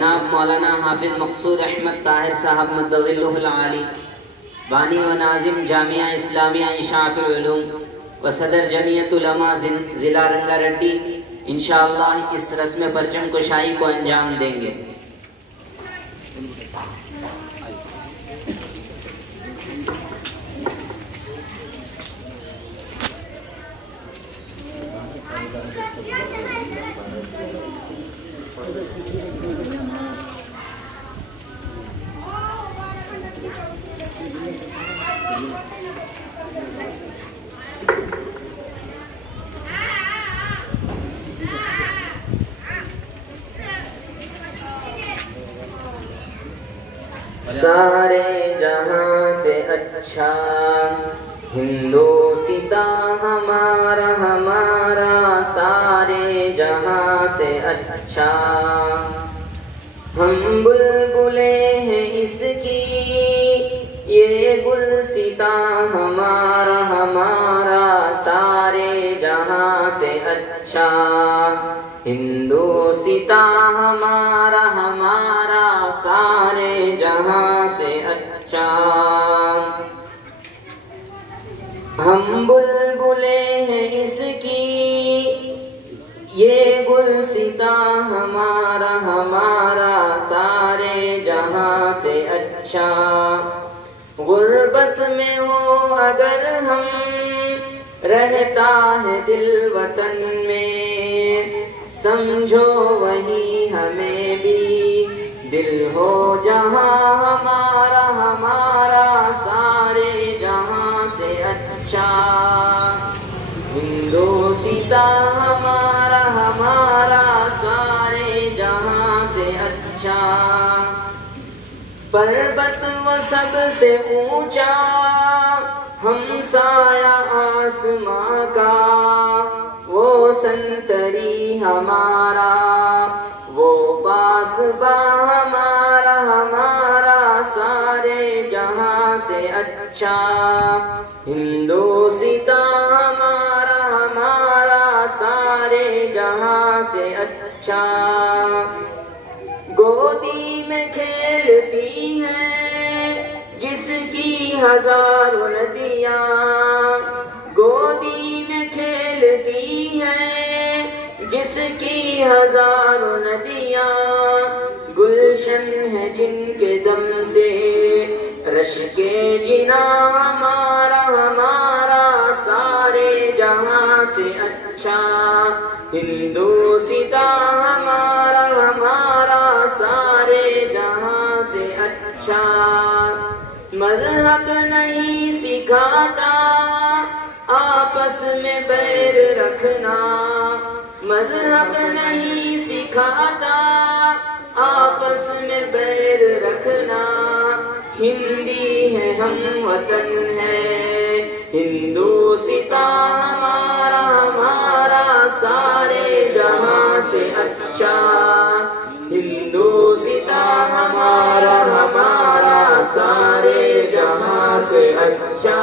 جناب مولانا حافظ مقصود احمد طاہر صاحب مدظلہ العالی، بانی و ناظم جامعہ اسلامیہ اشاعت العلوم و صدر جمعیت علماء ضلع رنگا ریڈی انشاءاللہ اس رسم پرچم کشائی کو انجام دیں گے۔ سارے جہاں سے اچھا ہندوستاں ہمارا ہمارا، سارے جہاں سے اچھا ہم بلبلیں ہیں اس کی، یہ گلستاں ہمارا ہمارا، سارے جہاں سے اچھا ہندوستاں ہمارا ہمارا، سارے جہاں سے اچھا ہم بلبلیں ہیں اس کی، یہ گلستاں ہمارا ہمارا، سارے جہاں سے اچھا غربت میں ہو اگر ہم، رہتا ہے دل وطن میں، سمجھو وہی ہمیں بھی دل ہو جہاں ہمارا ہمارا، سارے جہاں سے اچھا ہندوستاں ہمارا ہمارا، سارے جہاں سے اچھا پربت و سب سے اونچا ہم سایہ آسماں کا، وہ سنتری ہمارا وہ پاسباں ہمارا ہمارا، سارے جہاں سے اچھا ہندوستاں ہمارا ہمارا، سارے جہاں سے اچھا گودی میں کھیلتی ہیں جس کی ہزاروں ندیاں، گودی میں کھیلتی ہیں جس کی ہزاروں ندیاں، گلشن ہے جن کے دم سے رشک جناں ہمارا ہمارا، سارے جہاں سے اچھا ہندوستاں ہمارا ہمارا، سارے جہاں سے اچھا مذہب نہیں سکھاتا آپس میں بیر رکھنا، مذہب نہیں سکھاتا آپس میں بیر رکھنا، ہندی ہے ہم وطن ہے ہندوستاں ہمارا ہمارا، سارے جہاں سے اچھا ہندوستاں ہمارا ہمارا، سارے جہاں سے اچھا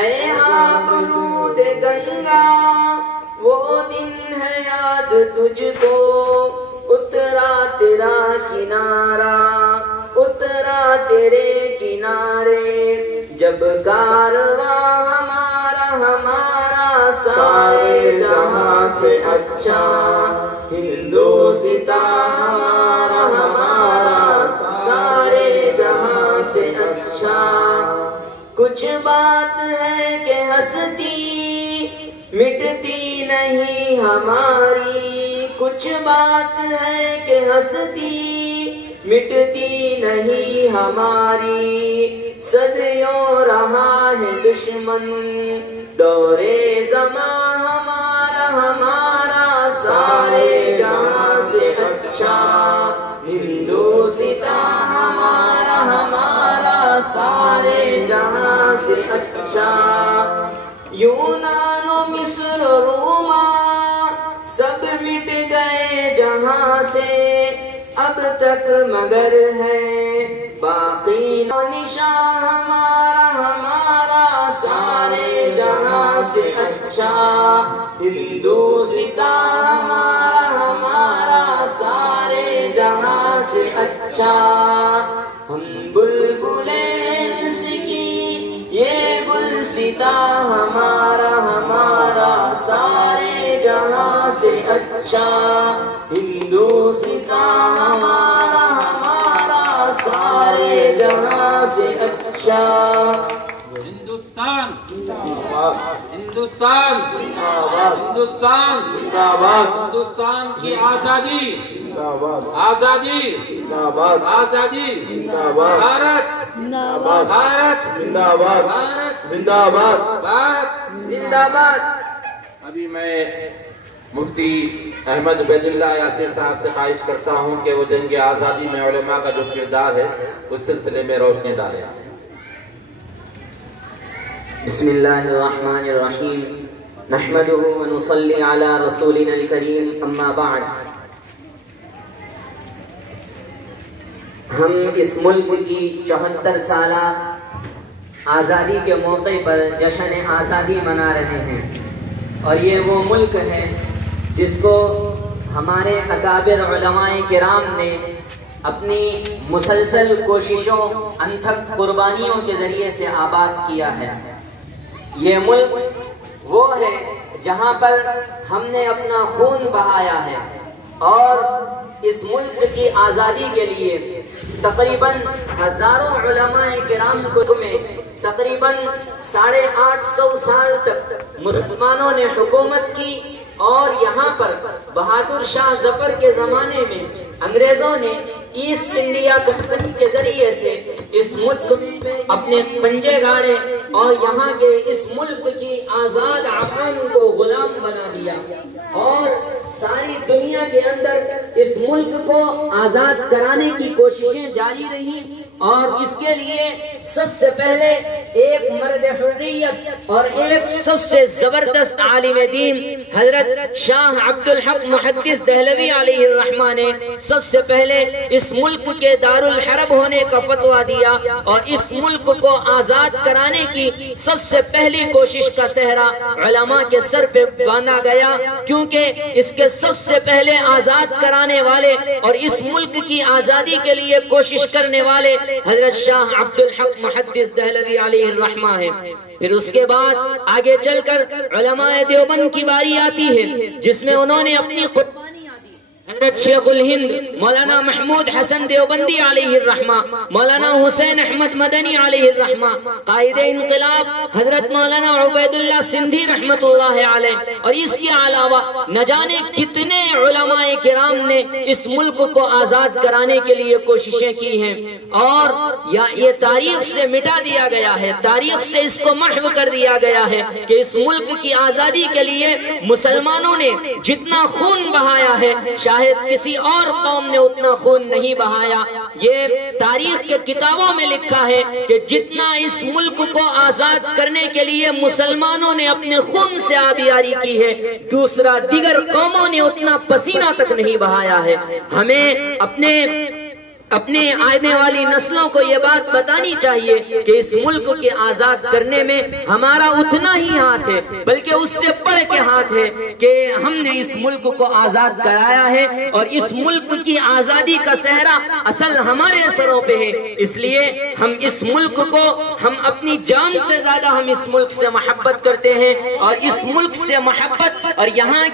اے آبرود گنگا وہ دن ہے یاد تجھ کو، اترا تیرا کنارہ اترا تیرے کنارے، جب کارواں ہمارا ہمارا، سارے جہاں سے اچھا ہندوستاں ہمارا ہمارا، سارے جہاں سے اچھا کچھ بات ہے کہ ہستی مٹتی نہیں ہماری، کچھ بات ہے کہ ہستی مٹتی نہیں ہماری، صدیوں رہا ہے دشمن دور زمان ہمارا ہمارا، سارے جہاں سے اچھا ہندوستاں ہمارا ہمارا، سارے جہاں سے اچھا یونان و مصر روما سب مٹ گئے جہاں سے، اب تک مگر ہے باقی نشاں ہمارا ہمارا، سارے جہاں سے اچھا ہندوستاں ہمارا ہمارا، سارے اچھا، ہم بلبلیں اس کی یہ گلستہ ہمارا ہمارا سارے جہاں سے اچھا، ہندوستہ ہمارا ہمارا سارے جہاں سے اچھا۔ ہندوستان ہندوستان ہندوستان ہندوستان کی آزادی آزادی آزادی، بھارت بھارت زندہ باد، زندہ باد بھارت زندہ باد۔ ابھی میں مفتی احمد عبید اللہ یاسر صاحب سے خواہش کرتا ہوں کہ وہ جنگ آزادی میں علماء کا جو کردار ہے اس سلسلے میں روشنی ڈالیں۔ بسم اللہ الرحمن الرحیم، نحمدہ ونصلی علی رسولنا الکریم، اما بعد۔ ہم اس ملک کی 74 سالہ آزادی کے موقع پر جشن آزادی منا رہے ہیں، اور یہ وہ ملک ہے جس کو ہمارے اکابر علماء کرام نے اپنی مسلسل کوششوں انتھک قربانیوں کے ذریعے سے آباد کیا ہے۔ یہ ملک وہ ہے جہاں پر ہم نے اپنا خون بہایا ہے، اور اس ملک کی آزادی کے لیے تقریباً ہزاروں علماء کرام کو میں تقریباً 850 سال تک مسلمانوں نے حکومت کی، اور یہاں پر بہادر شاہ ظفر کے زمانے میں انگریزوں نے ایسٹ انڈیا کمپنی کے ذریعے سے اس ملک میں اپنے پنجے گاڑے، اور یہاں کے اس ملک کی آزاد عوام کو غلام بنا دیا، اور ساری دنیا کے اندر اس ملک کو آزاد کرانے کی کوششیں جاری رہیں۔ اور اس کے لیے سب سے پہلے ایک مرد حریت اور ایک سب سے زبردست عالم دین حضرت شاہ عبد الحق محدث دہلوی علیہ الرحمہ نے سب سے پہلے اس ملک کے دارالحرب ہونے کا فتویٰ دیا، اور اس ملک کو آزاد کرانے کی سب سے پہلی کوشش کا صحرا علماء کے سر پہ باندھا گیا، کیونکہ اس کے سب سے پہلے آزاد کرانے والے اور اس ملک کی آزادی کے لیے کوشش کرنے والے حضرت شاہ عبد الحق محدث دہلوی علیہ الرحمہ ہے۔ پھر اس کے بعد آگے چل کر علماء دیوبند کی باری آتی ہے، جس میں انہوں نے اپنی قربانیاں دی۔ حضرت شیخ الہند مولانا محمود حسن دیوبندی علیہ الرحمہ، مولانا حسین احمد مدنی علیہ الرحمہ، قائد انقلاب حضرت مولانا عبید اللہ سندھی رحمت اللہ علیہ، اور اس کے علاوہ نہ جانے کتنے علماء کرام نے اس ملک کو آزاد کرانے کے لیے کوششیں کی ہیں، اور یہ تاریخ سے مٹا دیا گیا ہے، تاریخ سے اس کو محو کر دیا گیا ہے کہ اس ملک کی آزادی کے لیے مسلمانوں نے جتنا خون بہایا ہے شاید کسی اور قوم نے اتنا خون نہیں بہایا۔ یہ تاریخ کے کتابوں میں لکھا ہے کہ جتنا اس ملک کو آزاد کرنے کے لیے مسلمانوں نے اپنے خون سے آبیاری کی ہے، دیگر قوموں نے اتنا پسینہ تک نہیں بہایا ہے۔ ہمیں اپنے آنے والی نسلوں کو یہ بات بتانی چاہیے کہ اس ملک کے آزاد کرنے میں ہمارا اتنا ہی ہاتھ ہے، بلکہ اس سے بڑھ کے ہاتھ ہے کہ ہم نے اس ملک کو آزاد کرایا ہے، اور اس ملک کی آزادی کا صحرا اصل ہمارے سروں پہ ہے۔ اس لیے ہم اس ملک کو اپنی جان سے زیادہ ہم اس ملک سے محبت کرتے ہیں، اور اس ملک سے محبت اور یہاں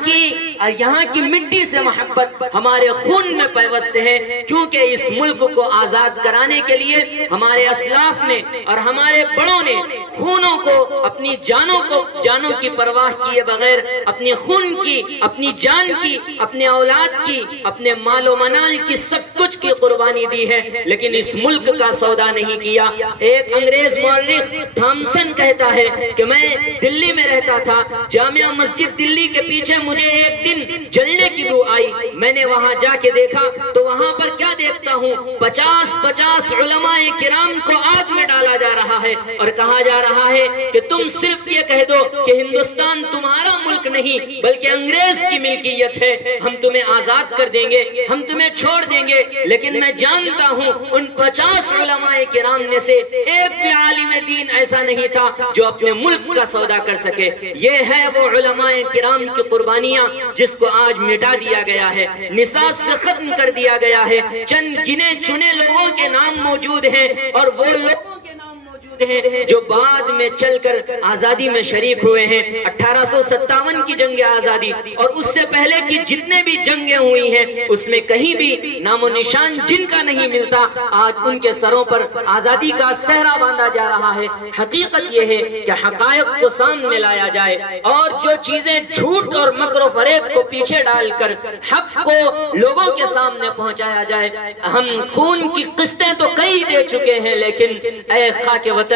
کی مٹی سے محبت ہمارے خون میں پیوست ہے، کیونکہ اس ملک کو آزاد کرانے کے لیے ہمارے اسلاف نے اور ہمارے بڑوں نے خونوں کو، اپنی جانوں کی پرواہ کیے بغیر اپنی خون کی، اپنی جان کی، اپنے اولاد کی، اپنے مال و منال کی، سب کچھ کی قربانی دی ہے، لیکن اس ملک کا سودا نہیں کیا۔ ایک انگریز مورخ تھامسن کہتا ہے کہ میں دلی میں رہتا تھا، جامعہ مسجد دلی کے پیچھے مجھے ایک دن جلنے کی بو آئی، میں نے وہاں جا کے دیکھا تو وہاں پر کیا دیکھتا ہوں، 50 علماء کرام کو آگ میں ڈالا جا رہا ہے، اور کہا جا رہا ہے کہ تم صرف یہ کہہ دو کہ ہندوستان تمہارا ملک نہیں بلکہ انگریز کی ملکیت ہے، ہم تمہیں آزاد کر دیں گے، ہم تمہیں چھوڑ دیں گے۔ لیکن میں جانتا ہوں ان 50 علماء کرام میں سے ایک بھی عالم دین ایسا نہیں تھا جو اپنے ملک کا سودا کر سکے۔ یہ ہے وہ علماء کرام کی قربانیاں جس کو آج مٹا دیا گیا ہے، نصاب سے ختم کر دیا گیا ہے۔ چند گنے چنے لوگوں کے نام موجود ہیں، اور وہ لوگوں کے نام موجود ہیں جو بعد میں چل کر آزادی میں شریک ہوئے ہیں۔ 1857 کی جنگ آزادی اور اس سے پہلے کی جتنے بھی جنگیں ہوئی ہیں اس میں کہیں بھی نام و نشان جن کا نہیں ملتا، آج ان کے سروں پر آزادی کا صحرا باندھا جا رہا ہے۔ حقیقت یہ ہے کہ حقائق کو سامنے لایا جائے، اور جو چیزیں جھوٹ اور مکر و فریب کو پیچھے ڈال کر حق کو لوگوں کے سامنے پہنچایا جائے۔ ہم خون کی قسطیں تو کئی دے چکے ہیں، لیکن اے خاک وطن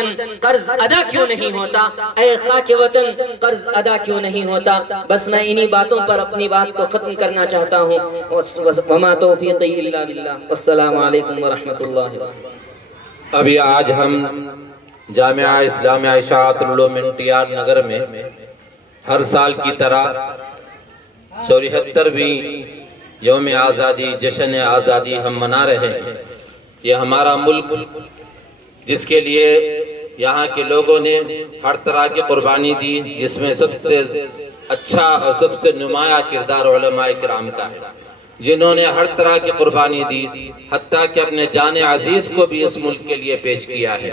قرض ادا کیوں نہیں ہوتا؟ اے خاک وطن قرض ادا کیوں نہیں ہوتا؟ بس میں انہی باتوں پر اپنی بات کو ختم کرنا چاہتا ہوں۔ وما توفیقی الا باللہ، والسلام علیکم ورحمۃ اللہ۔ ابھی آج ہم جامعہ اسلامیہ اشاعت العلوم NTR نگر میں ہر سال کی طرح 74ویں یوم آزادی، جشن آزادی ہم منا رہے ہیں۔ یہ ہمارا ملک جس کے لیے یہاں کے لوگوں نے ہر طرح کی قربانی دی، جس میں سب سے اچھا اور سب سے نمایاں کردار علماء کرام کا ہے، جنہوں نے ہر طرح کی قربانی دی، حتیٰ کہ اپنے جان عزیز کو بھی اس ملک کے لیے پیش کیا ہے۔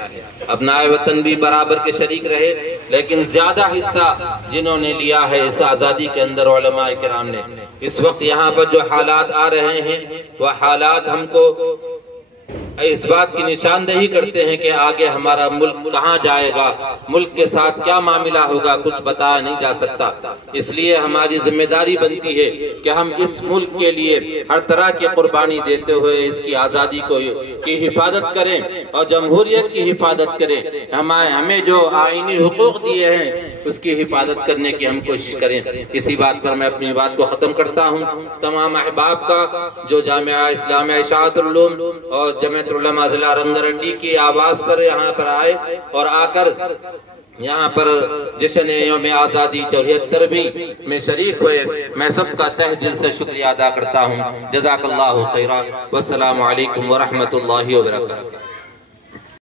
ابنائے وطن بھی برابر کے شریک رہے، لیکن زیادہ حصہ جنہوں نے لیا ہے اس آزادی کے اندر علماء کرام نے۔ اس وقت یہاں پر جو حالات آ رہے ہیں وہ حالات ہم کو اس بات کی نشاندہی کرتے ہیں کہ آگے ہمارا ملک کہاں جائے گا، ملک کے ساتھ کیا معاملہ ہوگا، کچھ بتایا نہیں جا سکتا۔ اس لیے ہماری ذمہ داری بنتی ہے کہ ہم اس ملک کے لیے ہر طرح کی قربانی دیتے ہوئے اس کی آزادی کی حفاظت کریں اور جمہوریت کی حفاظت کریں۔ ہمیں جو آئینی حقوق دیے ہیں اس کی حفاظت کرنے کی ہم کوشش کریں۔ اسی بات پر میں اپنی بات کو ختم کرتا ہوں۔ تمام احباب کا جو جامعہ اسلامیہ اشاعت العلوم اور جمعیت علماء ضلع رنگاریڈی کی آواز پر یہاں پر آئے اور آ کر یہاں پر جشن یوم آزادی 74ویں میں شریک ہوئے، میں سب کا تہ دل سے شکریہ ادا کرتا ہوں۔ جزاک اللہ خیرا، والسلام علیکم ورحمۃ اللہ وبرکاتہ۔